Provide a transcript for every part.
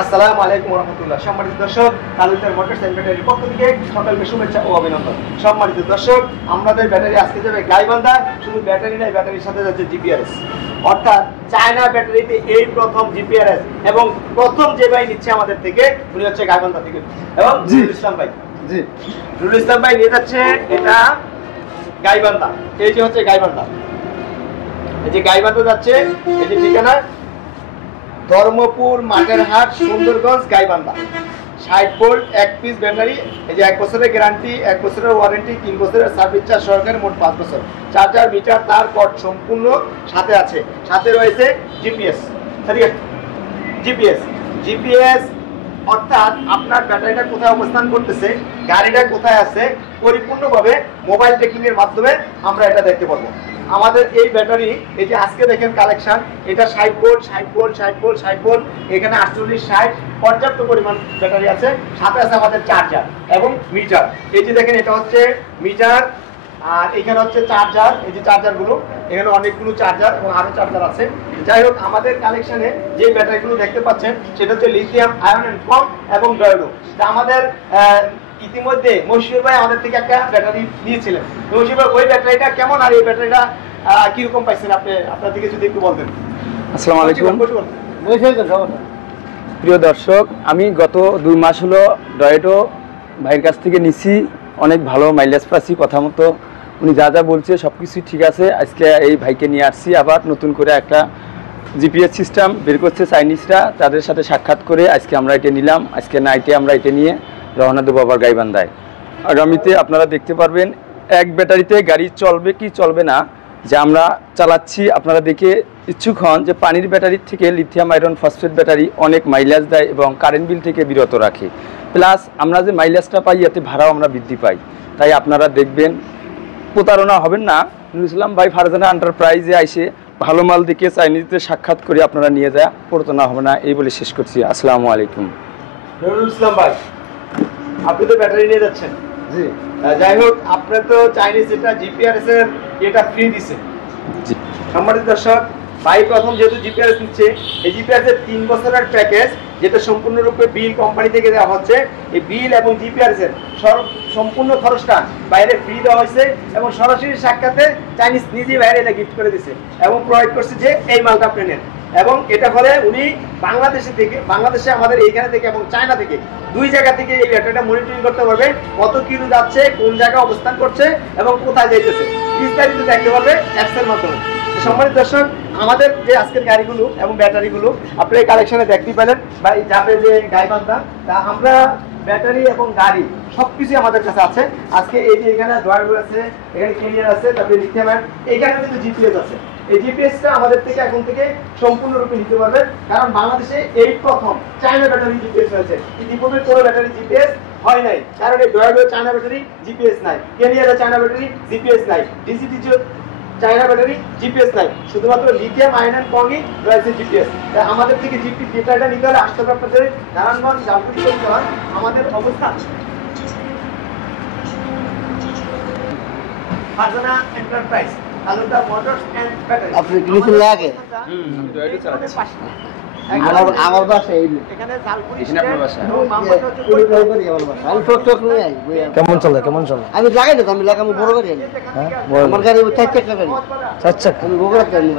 আসসালামু আলাইকুম রহমতুল্লাহ। সম্মানিত দর্শক, তালুকদার মোটরসাইকেল ব্যাটারির পক্ষ থেকে সকলকে শুভেচ্ছা ও অভিনন্দন। সম্মানিত দর্শক, আমাদের ব্যাটারি আজকে যাবে গাইবান্ধা। শুধু ব্যাটারি নাই, ব্যাটারির সাথে যাচ্ছে জিপিআরএস, অর্থাৎ চায়না ব্যাটারিতে এই প্রথম জিপিআরএস এবং প্রথম যে ভাই নিচ্ছে আমাদের থেকে উনি হচ্ছে গাইবান্ধা থেকে এবং নুরুল ইসলাম ভাই। জি, নুরুল ইসলাম ভাই নিয়ে যাচ্ছে এটা গাইবান্ধা। এই যে হচ্ছে গাইবান্ধা, এই যে গাইবান্ধা যাচ্ছে, এই যে ঠিকানা ধর্মপুর মাঠের হাট, Sundarganj, Gaibandha. 60 volt 1 piece battery. এই যে 1 বছরের গ্যারান্টি, 1 বছরের ওয়ারেন্টি, 3 বছরের সার্ভিস চার্জ সরকার, মোট 5 বছর। চার্জার, মিটার, তার, কর্ড সম্পূর্ণ সাথে আছে। সাথে রয়েছে জিপিএস। ঠিক আছে, জিপিএস অর্থাৎ আপনার ব্যাটারিটা কোথায় অবস্থান করতেছে, গাড়িটা কোথায় আছে, পরিপূর্ণভাবে মোবাইল ট্র্যাকিং এর মাধ্যমে আমরা এটা দেখতে পাবো। আমাদের এই ব্যাটারি, এই যে আজকে দেখেন কালেকশন, এটা 60 ভোল্ট 60 ভোল্ট 60 ভোল্ট 60 ভোল্ট, এখানে 48 60 পর্যাপ্ত পরিমাণ ব্যাটারি আছে। সাথে আছে আমাদের চার্জার এবং মিটার। এই যে দেখেন, এটা হচ্ছে মিটার, আর এখানে হচ্ছে চার্জার। এই যে চার্জারগুলো, এখানে অনেকগুলো চার্জার এবং আরো চার্জার আছে। যাই হোক, আমাদের কালেকশনে যে ব্যাটারিগুলো দেখতে পাচ্ছেন সেটা হচ্ছে লিথিয়াম আয়ন এন্ড ফর্ম এবং ডয়লো। আমাদের ইতিমধ্যে মশিউর ভাই আমাদের থেকে একটা ব্যাটারি নিয়েছিলেন। মশিউর ভাই, ওই ব্যাটারিটা কেমন আর এই ব্যাটারিটা কিরকম পাইছেন আপনি, আপনার থেকে যদি একটু বলতেন। আসসালামু আলাইকুম প্রিয় দর্শক, আমি গত 2 মাস হলো ডয়েটো ভাইয়ের কাছ থেকে নিছি। অনেক ভালো মাইলেজ পাচ্ছি, কথা মতো উনি যা যা বলছে সব কিছুই ঠিক আছে। আজকে এই ভাইকে নিয়ে আসছি, আবার নতুন করে একটা জিপিএস সিস্টেম বের করছে চাইনিজরা, তাদের সাথে সাক্ষাৎ করে আজকে আমরা এটা নিলাম। আজকে নাইটে আমরা এটা নিয়ে রওনা দেবো আবার গাইবান্ধায়। আগামীতে আপনারা দেখতে পারবেন এক ব্যাটারিতে গাড়ি চলবে কি চলবে না, যে আমরা চালাচ্ছি। আপনারা দেখে ইচ্ছুক হন যে পানির ব্যাটারির থেকে লিথিয়াম আয়রন ফসফেট ব্যাটারি অনেক মাইলেজ দেয় এবং কারেন্ট বিল থেকে বিরত রাখে। প্লাস আমরা যে মাইলেজটা পাই, এতে ভাড়াও আমরা বৃদ্ধি পাই। তাই আপনারা দেখবেন, প্রতারণা হবেন না। নুরুল ইসলাম ভাই ফারজানা এন্টারপ্রাইজে আইসে ভালো মাল দেখে চাইনিজতে সাক্ষাৎ করে আপনারা নিয়ে যায়, প্রতারণা হবে না, এই বলে শেষ করছি। আসসালামু আলাইকুম। নুরুল ইসলাম ভাই, আপনি তো ব্যাটারি নিয়ে যাচ্ছেন। জি, যাই হোক, আপনার তো চাইনিজ এটা জিপিআরএস এর এটা ফ্রি দিছে। জি, সম্মানিত দর্শক, ভাই প্রথম যেহেতু জিপিআরএস নিচ্ছে, এই জিপিআরএস এর 3 বছরের প্যাকেজ, যেটা সম্পূর্ণরূপে বিল কোম্পানি থেকে দেওয়া হচ্ছে। এই বিল এবং জিপিআরএস এর সম্পূর্ণ খরচটা বাইরে ফ্রি দেওয়া হয়েছে এবং সরাসরি সাক্ষাতে চাইনিজ নিজেই বাইরে এটা গিফট করে দিছে এবং প্রোভাইড করছে যে এই মালটা আপনি নেন। এবং এটা ফলে উনি বাংলাদেশে আমাদের এইখানে থেকে এবং চায়না থেকে 2 জায়গা থেকে এই ব্যাটারিটা মনিটরিং করতে পারবে, কত কিলো যাচ্ছে, কোন জায়গায় অবস্থান করছে এবং কোথায় যাইতেছে, বিস্তারিত দেখতে পারবে অ্যাপস এর মাধ্যমে। সম্মানিত দর্শক, আমাদের যে আজকের গাড়িগুলো এবং ব্যাটারিগুলো আপনি এই কালেকশনে দেখতে পেলেন বা যাবে যে গাইবান্ধা, তা আমরা ব্যাটারি এবং গাড়ি সবকিছু আমাদের কাছে আছে। আজকে এই যে এখানে ড্রয়ারগুলো আছে, এখানে ক্যারিয়ার আছে, তারপরে লিথিয়াম আয়ন, এখানে কিন্তু জিপিএস আছে। এই জিপিএসটা আমাদের থেকে এখন থেকে সম্পূর্ণরূপে নিতে পারবেন, কারণ বাংলাদেশে এই প্রথম চায়না ব্যাটারি জিপিএস হয়েছে। ইতিপূর্বে কোনো ব্যাটারি জিপিএস হয় নাই, কারণ এই ড্রয়ারগুলো চায়না ব্যাটারি জিপিএস নাই, ক্যারিয়ারে চায়না ব্যাটারি জিপিএস নাই, ডিসিটি চায়না ব্যাটারি জিপিএস নাই, শুধুমাত্র লিথিয়াম আয়ন এন্ড ফর্মই রয়েছে জিপিএস। তাই আমাদের থেকে জিপি ব্যাটারিটা নিতে হলে আসতে হবে আপনাদের নারায়ণগঞ্জ জালকুড়ি চৌরাস্তা। আমাদের অবস্থান Farzana enterprise, Talukdar motors and battery. আপনি কিছু লাগে ডয়েটো চালাচ্ছি। আমার বাসা এই এখানে জালকুড়ি এখানে আপনার বাসা? আমি ছোট ছোট নিয়ে আই কেমন চলে কেমন চলে? আমি লাগাই না, আমি লাগাই, আমি বড় গাড়ি আনি। হ্যাঁ, আমার গাড়ি 4 চাকা গাড়ি, আচ্ছা আমি বগুড়াতে আনি।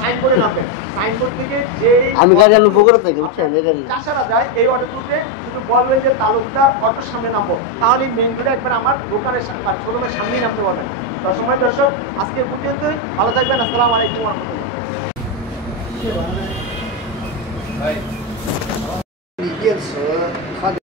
সাইনবোর্ডে নামবেন, সাইনবোর্ড থেকে যে আমি গাড়ি আনি বগুড়া থেকে, বুঝছেন? এই গাড়ি চাষারা যায় এই অটোতে শুধু বলবেন যে তালুকদার অটোর সামনে নামবো, তাহলে মেইন রোডে একবার আমার দোকানের সামনে বা শোরুমের সামনেই নামতে পারবেন। তো সময় দর্শক, আজকে পর্যন্তই, ভালো থাকবেন। আসসালামু আলাইকুম ওয়া রাহমাতুল্লাহ।